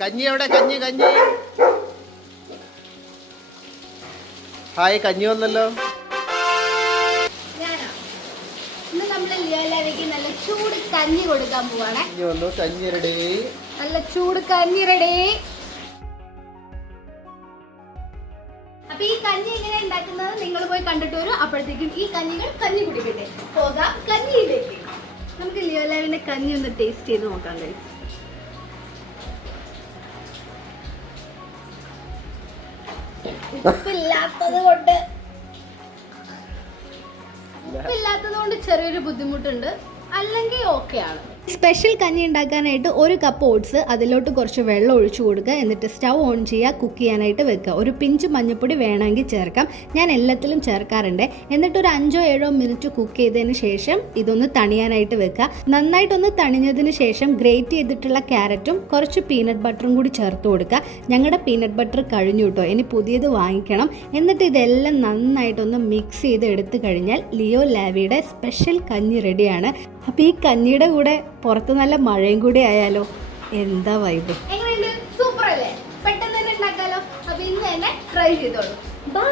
കഞ്ഞി എവിടെ? കഞ്ഞി കഞ്ഞി. ഹായ് കഞ്ഞി വന്നല്ലോ. നല്ല ചൂട് കഞ്ഞി കൊടുക്കാൻ പോവാണേ. കഞ്ഞി വന്നു കഞ്ഞി റെഡി. നല്ല ചൂട് കഞ്ഞി റെഡി. അപ്പൊ ഈ കഞ്ഞി എങ്ങനെ ഉണ്ടാക്കുന്നത് നിങ്ങൾ പോയി കണ്ടിട്ട് വരും. അപ്പോഴത്തേക്കും ഈ കഞ്ഞികൾ കഞ്ഞി കുടിക്കട്ടെ. പോകാം കഞ്ഞിയിലേക്ക്. നമുക്ക് ലിയോലാവിന്റെ കഞ്ഞി ഒന്ന് ടേസ്റ്റ് ചെയ്ത് നോക്കാം guys. ഉപ്പില്ലാത്തത് കൊണ്ട് കൊണ്ട് ചെറിയൊരു ബുദ്ധിമുട്ടുണ്ട്. അല്ലെങ്കിൽ ഓക്കെ ആണ് സ്പെഷ്യൽ കഞ്ഞി ഉണ്ടാക്കാനായിട്ട് ഒരു കപ്പ് ഓട്സ് അതിലോട്ട് കുറച്ച് വെള്ളം ഒഴിച്ചു കൊടുക്കുക. എന്നിട്ട് സ്റ്റൗ ഓൺ ചെയ്യുക കുക്ക് ചെയ്യാനായിട്ട് വെക്കുക. ഒരു പിഞ്ച് മഞ്ഞൾപ്പൊടി വേണമെങ്കിൽ ചേർക്കാം. ഞാൻ എല്ലാത്തിലും ചേർക്കാറുണ്ട്. എന്നിട്ട് ഒരു അഞ്ചോ ഏഴോ മിനിറ്റ് കുക്ക് ചെയ്തതിന് ശേഷം ഇതൊന്ന് തണിയാനായിട്ട് വെക്കുക. നന്നായിട്ടൊന്ന് തണിഞ്ഞതിന് ശേഷം ഗ്രേറ്റ് ചെയ്തിട്ടുള്ള ക്യാരറ്റും കുറച്ച് പീനട്ട് ബട്ടറും കൂടി ചേർത്ത് കൊടുക്കുക. ഞങ്ങളുടെ പീനട്ട് ബട്ടർ കഴിഞ്ഞു കേട്ടോ. ഇനി പുതിയത് വാങ്ങിക്കണം. എന്നിട്ട് ഇതെല്ലാം നന്നായിട്ടൊന്ന് മിക്സ് ചെയ്ത് എടുത്തു കഴിഞ്ഞാൽ ലിയോ ലാവിയുടെ സ്പെഷ്യൽ കഞ്ഞി റെഡിയാണ് അപ്പോൾ ഈ കഞ്ഞിയുടെ കൂടെ പുറത്ത് നല്ല മഴയും കൂടി ആയാലോ? എന്താ വൈബ് സൂപ്പർ അല്ലേ പെട്ടെന്ന് തന്നെ ഉണ്ടാക്കാലോ. അപ്പൊ ഇന്ന് തന്നെ ട്രൈ ചെയ്തോളൂ. ബൈ